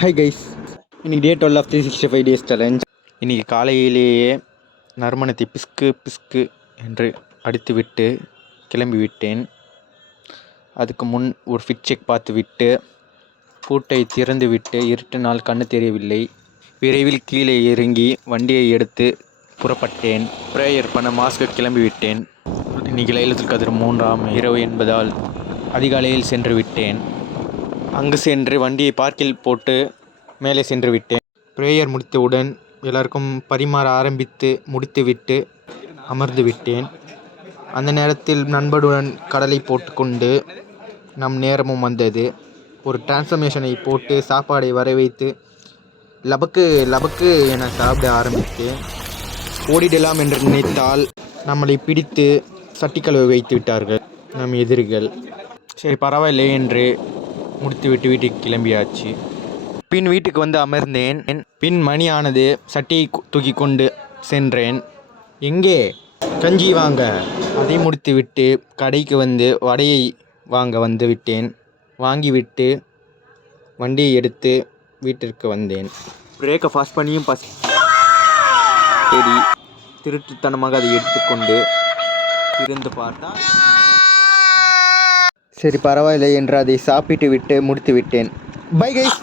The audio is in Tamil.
ஹாய் கைஸ், இன்றைக்கி டே 12 ஆஃப் 365 டேஸ் சேலஞ்ச். இன்றைக்கி காலையிலேயே நறுமணத்தை பிஸ்கு பிஸ்கு என்று அடித்துவிட்டு கிளம்பி விட்டேன். அதுக்கு முன் ஒரு ஃபிட் செக் பார்த்துவிட்டு பூட்டை திறந்து விட்டு இருட்டினால் கண்ணு தெரியவில்லை. விரைவில் கீழே இறங்கி வண்டியை எடுத்து புறப்பட்டேன். ப்ரேயர் பண்ண மாஸ்க்கு கிளம்பி விட்டேன். இன்றைக்கி லைலத்துல் கத்ர் 3ஆம் இரவு என்பதால் அதிகாலையில் சென்று விட்டேன். அங்கு சென்று வண்டியை பார்க்கில் போட்டு மேலே சென்று விட்டேன். ப்ரேயர் முடித்தவுடன் எல்லாருக்கும் பரிமாற ஆரம்பித்து முடித்துவிட்டு அமர்ந்து விட்டேன். அந்த நேரத்தில் நண்பருடன் கடலை போட்டுக்கொண்டு நம் நேரமும் வந்தது. ஒரு டிரான்ஸ்ஃபர்மேஷனை போட்டு சாப்பாடை வர வைத்து லபக்கு லபக்கு என சாப்பிட ஆரம்பித்தேன். ஓடிடலாம் என்று நினைத்தால் நம்மளை பிடித்து சட்டி கழுவ வைத்து விட்டார்கள் நம் எதிரிகள். சரி பரவாயில்லை என்று முடித்துவிட்டு வீட்டுக்கு கிளம்பியாச்சு. பின் வீட்டுக்கு வந்து அமர்ந்தேன். பின் மணி ஆனது. சட்டியை தூக்கி கொண்டு சென்றேன். எங்கே கஞ்சி வாங்க. அதை முடித்துவிட்டு கடைக்கு வந்து வடையை வாங்க வந்து விட்டேன். வாங்கிவிட்டு வண்டியை எடுத்து வீட்டிற்கு வந்தேன். பிரேக்கை ஃபாஸ்ட் பண்ணியும் சரி திருட்டுத்தனமாக அதை எடுத்துக்கொண்டு திறந்து பார்த்தா சரி பரவாயில்லை என்று அதை சாப்பிட்டு விட்டு முடித்து விட்டேன். Bye guys.